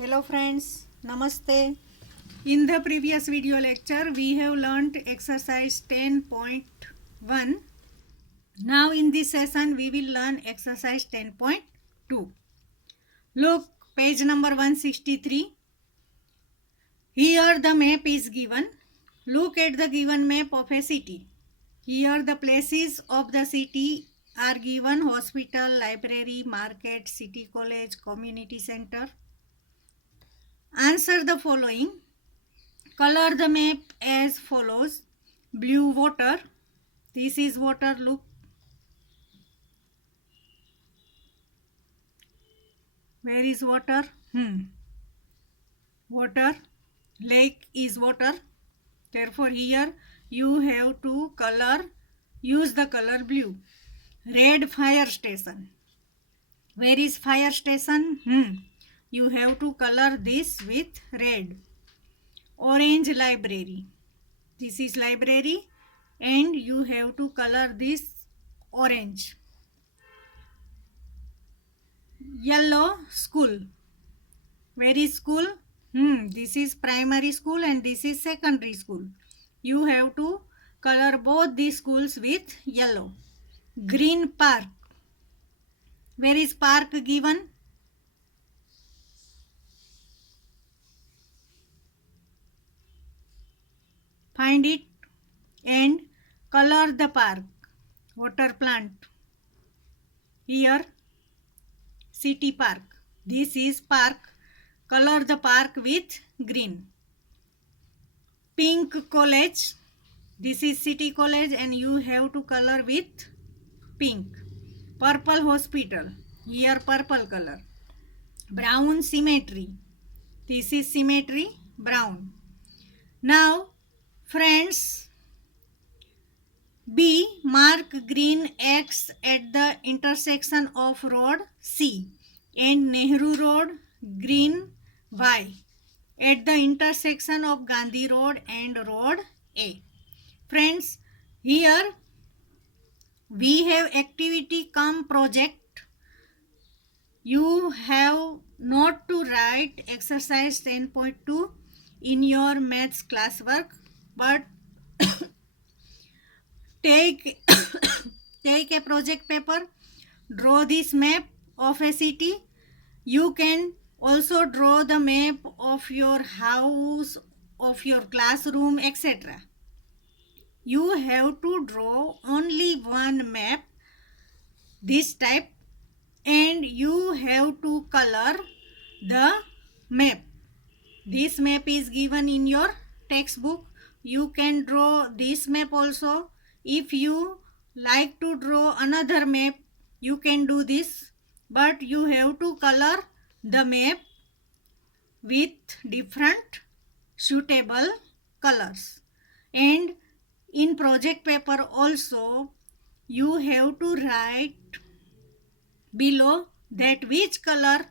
Hello friends, Namaste. In the previous video lecture, we have learnt exercise 10.1. Now in this session, we will learn exercise 10.2. Look, page number 163. Here the map is given. Look at the given map of a city. Here the places of the city are given: hospital, library, market, city college, community center. Answer the following. Color the map as follows. Blue, water. This is water. Look. Where is water? Water. Lake is water. Therefore here you have to use the color blue. Red, fire station. Where is fire station? You have to color this with red. Orange, library. This is library and you have to color this orange. Yellow, school. Where is school? This is primary school and this is secondary school. You have to color both these schools with yellow. Green, park. Where is park given? Find it and color the park. Water plant. Here, city park. This is park. Color the park with green. Pink, college. This is city college and you have to color with pink. Purple, hospital. Here purple color. Brown, cemetery. This is cemetery, brown. Now friends, B, mark green X at the intersection of road C and Nehru Road, green Y at the intersection of Gandhi Road and Road A. Friends, here we have activity cum project. You have not to write exercise 10.2 in your maths classwork, but take a project paper, draw this map of a city. You can also draw the map of your house, of your classroom, etc. You have to draw only one map, this type, and you have to color the map. This map is given in your textbook. You can draw this map also. If you like to draw another map, you can do this, but you have to color the map with different suitable colors. And in project paper also, you have to write below that which color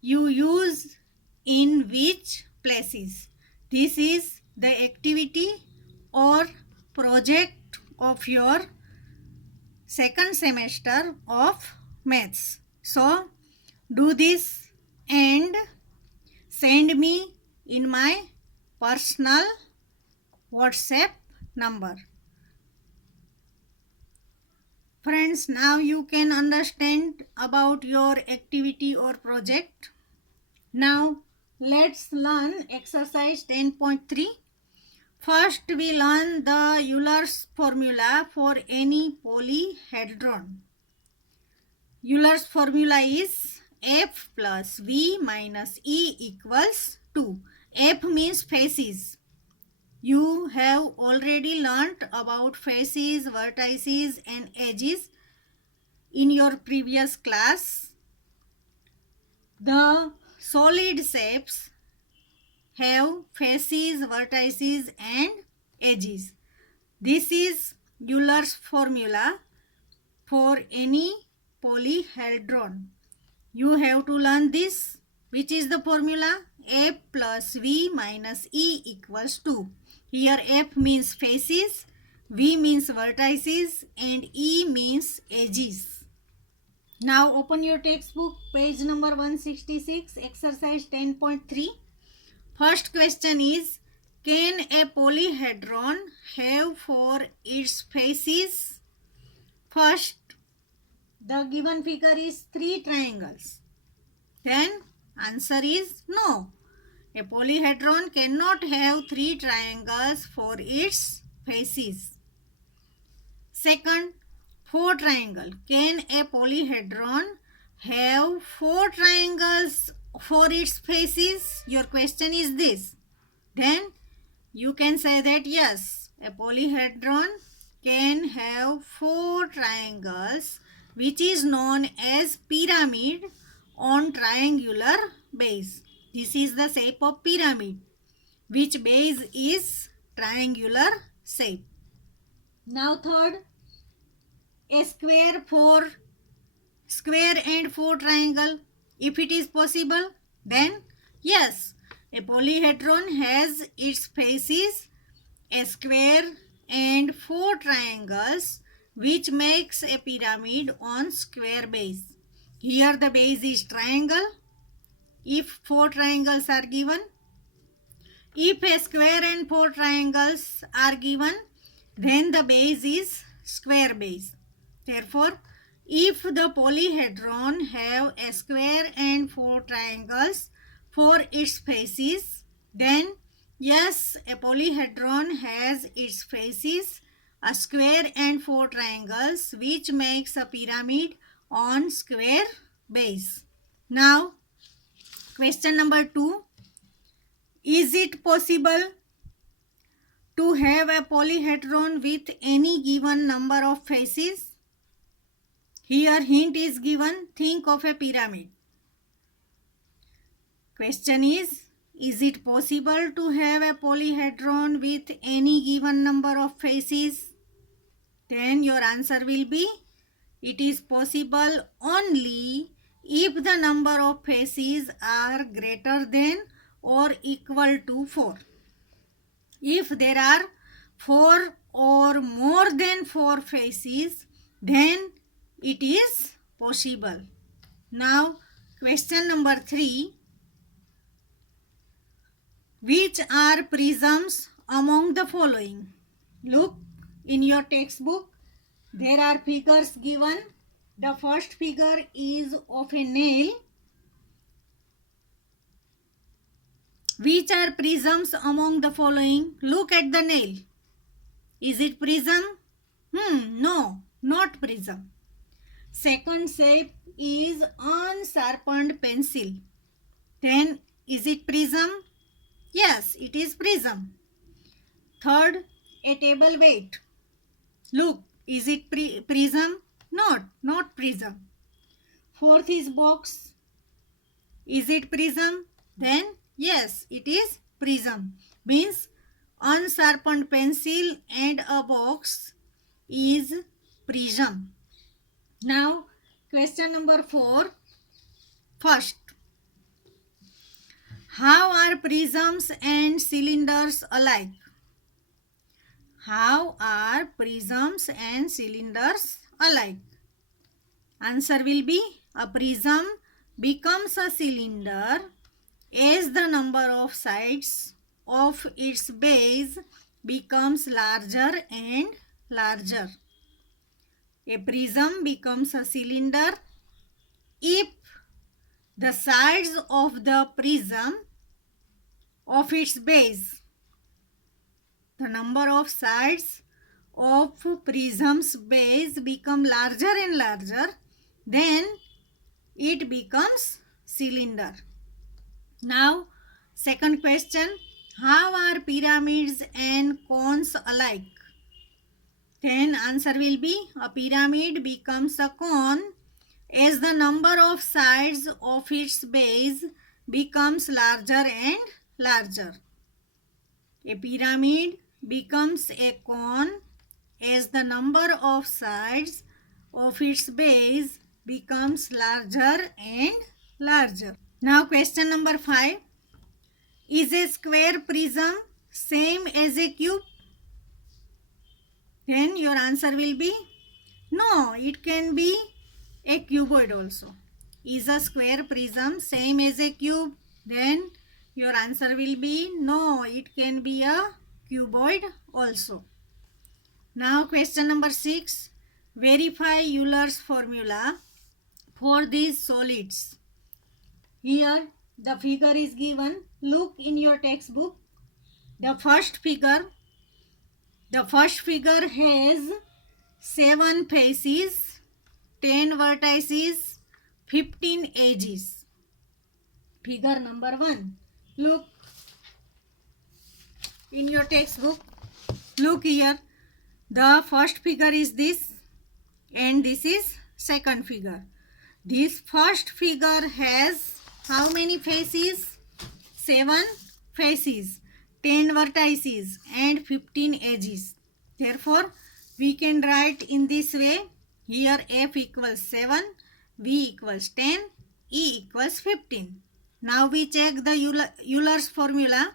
you use in which places. This is the activity or project of your second semester of maths. So do this and send me in my personal WhatsApp number. Friends, now you can understand about your activity or project. Now let's learn exercise 10.3. First we learn the Euler's formula for any polyhedron. Euler's formula is F plus V minus E equals 2. F means faces. You have already learnt about faces, vertices and edges in your previous class. The solid shapes have faces, vertices and edges. This is Euler's formula for any polyhedron. You have to learn this. Which is the formula? F plus V minus E equals 2. Here F means faces, V means vertices and E means edges. Now open your textbook, page number 166, exercise 10.3. First question is, can a polyhedron have four its faces? First, the given figure is three triangles. Then answer is no. A polyhedron cannot have three triangles for its faces. Second, four triangle. Can a polyhedron have four triangles for its faces? Your question is this. Then you can say that yes, a polyhedron can have four triangles, which is known as pyramid on triangular base. This is the shape of pyramid, which base is triangular shape. Now third, a square and four triangle. If it is possible, then yes, a polyhedron has its faces a square and four triangles, which makes a pyramid on square base. Here the base is triangle if four triangles are given. If a square and four triangles are given, then the base is square base. Therefore, if the polyhedron have a square and four triangles for its faces, then yes, a polyhedron has its faces a square and four triangles, which makes a pyramid on square base. Now, question number 2. Is it possible to have a polyhedron with any given number of faces? Here hint is given, think of a pyramid. Question is it possible to have a polyhedron with any given number of faces? Then your answer will be, it is possible only if the number of faces are greater than or equal to 4. If there are 4 or more than 4 faces, then it is possible. Now, question number 3. Which are prisms among the following? Look in your textbook. There are figures given. The first figure is of a nail. Which are prisms among the following? Look at the nail. Is it prism? No, not prism. Second shape is unsharpened pencil. Then is it prism? Yes, it is prism. Third, a table weight. Look, is it prism? Not prism. Fourth is box. Is it prism? Then yes, it is prism. Means unsharpened pencil and a box is prism. Now, question number 4. First, how are prisms and cylinders alike? How are prisms and cylinders alike? Answer will be, a prism becomes a cylinder as the number of sides of its base becomes larger and larger. A prism becomes a cylinder if the sides of the prism of its base, the number of sides of prism's base become larger and larger, then it becomes cylinder. Now, second question, how are pyramids and cones alike? Then answer will be, a pyramid becomes a cone as the number of sides of its base becomes larger and larger. A pyramid becomes a cone as the number of sides of its base becomes larger and larger. Now question number 5. Is a square prism same as a cube? Then your answer will be, no, it can be a cuboid also. Is a square prism same as a cube? Then your answer will be no, it can be a cuboid also. Now question number 6. Verify Euler's formula for these solids. Here the figure is given. Look in your textbook. The first figure has 7 faces, 10 vertices, 15 edges. Figure number 1. Look in your textbook. Look here. The first figure is this and this is second figure. This first figure has how many faces? 7 faces, 10 vertices and 15 edges. Therefore, we can write in this way. Here F equals 7, V equals 10, E equals 15. Now we check the Euler's formula.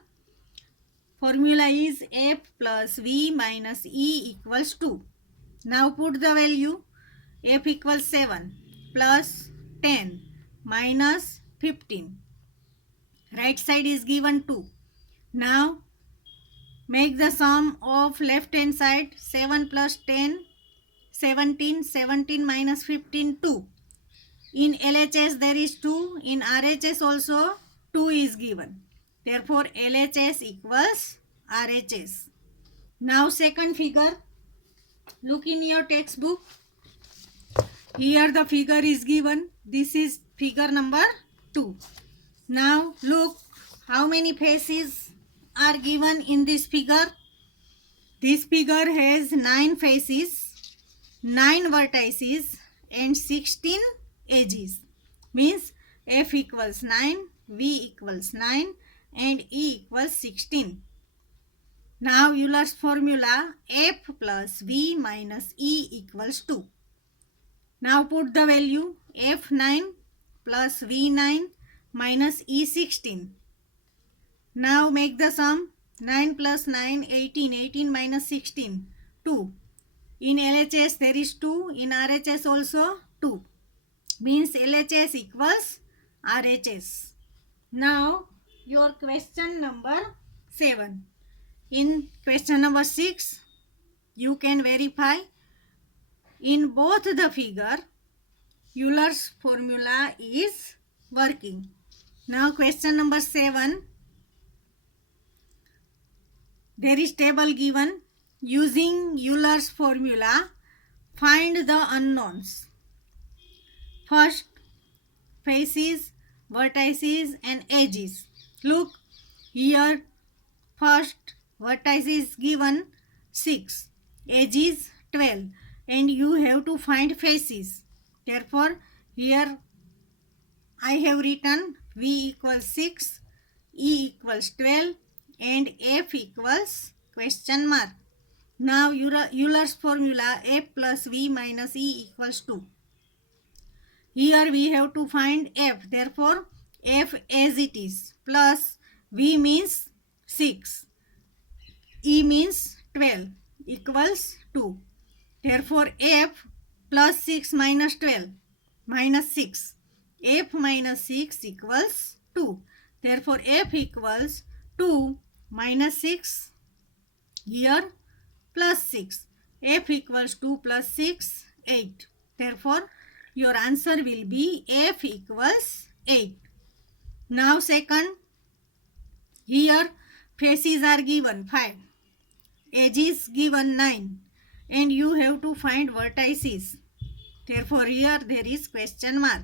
Formula is F plus V minus E equals 2. Now put the value. F equals 7 plus 10 minus 15. Right side is given 2. Now make the sum of left hand side. 7 plus 10, 17. 17 minus 15, 2. In LHS there is 2. In RHS also 2 is given. Therefore LHS equals RHS. Now second figure. Look in your textbook. Here the figure is given. This is figure number 2. Now look how many faces are given in this figure. This figure has 9 faces, 9 vertices and 16 edges. Means F equals 9, V equals 9 and E equals 16. Now Euler's formula F plus V minus E equals 2. Now put the value. F9 plus V9 minus E16. Now make the sum. 9 plus 9, 18. 18 minus 16, 2. In LHS there is 2. In RHS also 2. Means LHS equals RHS. Now your question number 7. In question number 6, you can verify. In both the figure, Euler's formula is working. Now question number 7. There is table given. Using Euler's formula, find the unknowns. First, faces, vertices and edges. Look here. First vertice is given 6, edges 12 and you have to find faces. Therefore, here I have written V equals 6, E equals 12 and F equals question mark. Now Euler's formula F plus V minus E equals 2. Here we have to find F. Therefore, F as it is plus V means 6. E means 12 equals 2. Therefore, F plus 6 minus 12 minus 6. F minus 6 equals 2. Therefore, F equals 2 minus 6. Here plus 6. F equals 2 plus 6, 8. Therefore, your answer will be F equals 8. Now second, here faces are given 5. Edges given 9 and you have to find vertices. Therefore, here there is question mark.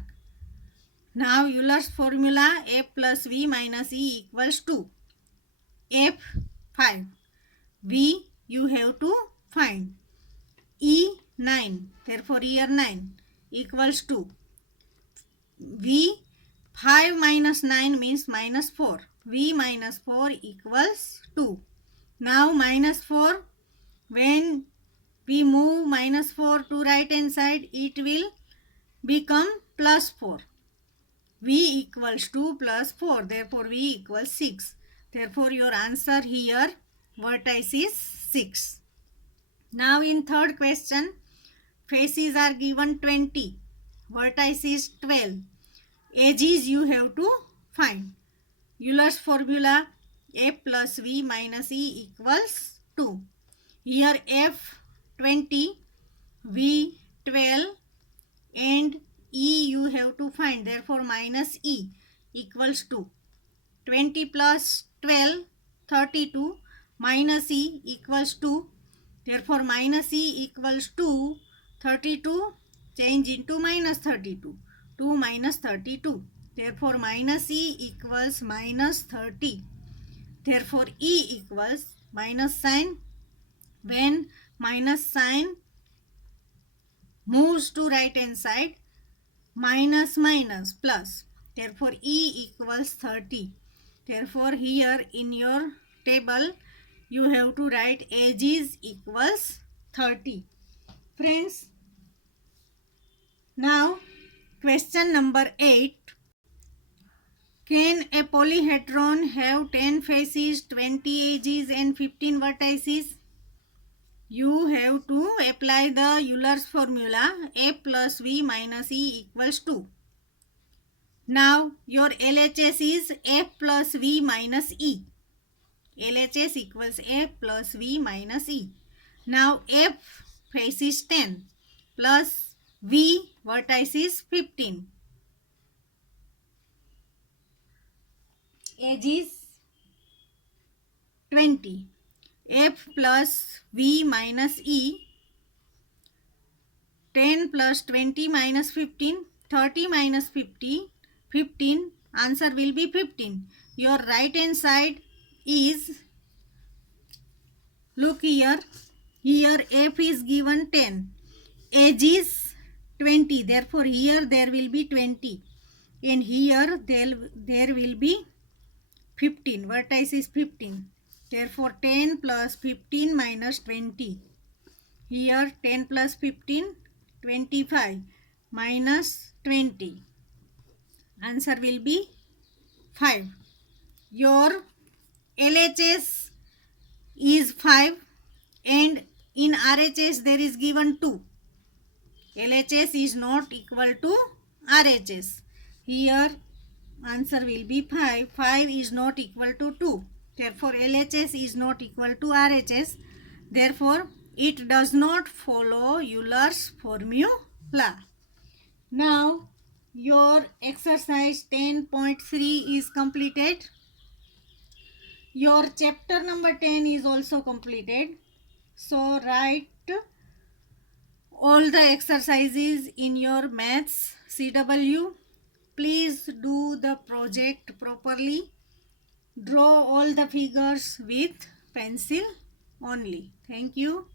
Now Euler's formula F plus V minus E equals 2. F 5. V you have to find. E 9. Therefore, here 9 equals 2. V 5 minus 9 means minus 4. V minus 4 equals 2. Now minus 4, when we move minus 4 to right hand side, it will become plus 4. V equals 2 plus 4. Therefore, V equals 6. Therefore, your answer here, vertex is 6. Now in third question, faces are given 20. vertices 12. Edges you have to find. Euler's formula, a plus v minus e equals 2. Here f 20, v 12 and e you have to find. Therefore minus e equals 2. 20 plus 12, 32, minus e equals 2. Therefore minus e equals 2. 32 change into minus 32. 2 minus 32. Therefore minus e equals minus 30. Therefore e equals minus sign. When minus sign moves to right hand side, minus minus plus. Therefore e equals 30. Therefore here in your table you have to write edges equals 30. Friends, now question number 8. Can a polyhedron have 10 faces, 20 edges and 15 vertices? You have to apply the Euler's formula, a plus v minus e equals 2. Now your LHS is f plus v minus e. LHS equals a plus v minus e. Now f faces 10 plus v vertices 15. Edges 20. F plus v minus e. 10 plus 20 minus 15. 30 minus 50. 15. Answer will be 15. Your right hand side is, look here. Here f is given 10. Edges 20. Therefore here there will be 20. And here there will be 15. Vertice is 15. Therefore 10 plus 15 minus 20. Here 10 plus 15, 25 minus 20. Answer will be 5. Your LHS is 5 and in RHS there is given 2. LHS is not equal to RHS. Here answer will be 5. 5 is not equal to 2. Therefore LHS is not equal to RHS. Therefore it does not follow Euler's formula. Now your exercise 10.3 is completed. Your chapter number 10 is also completed. So write all the exercises in your maths CW. Please do the project properly. Draw all the figures with pencil only. Thank you.